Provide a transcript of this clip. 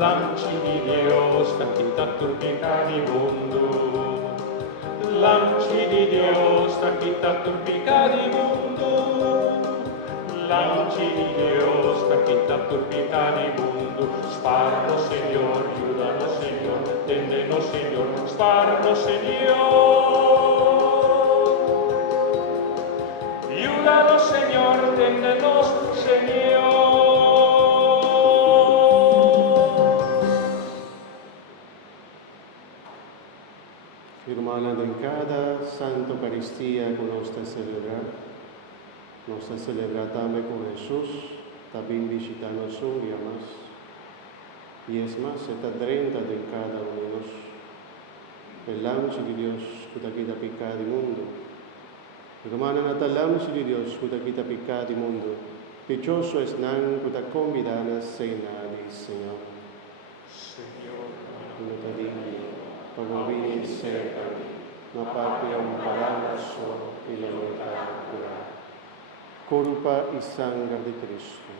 Lamci di Dio, sta quinta turbica di mondo. Lamci di Dio, sta quinta turbica di mondo. Lamci di Dio, sta quinta turbica di mundo. Sparno, Señor, ayúdanos, Señor, téndenos, Señor, sparno, Señor. Ayúdanos, Señor, téndenos, Señor. Hermanando en cada Santa Eucaristía que nos celebra también con Jesús, también visitamos un día más. Y es más, está 30 de cada uno de nosotros. El lamci di Dios que te quita pecado del mundo. Hermana natal lamci di Dios que te quita pecado del mundo. Dichoso es nan que te convida a la cena del Señor. Señor, No te digni, como vini cerca, no papiam paramaso y la libertad curar. Culpa y sangre de Cristo.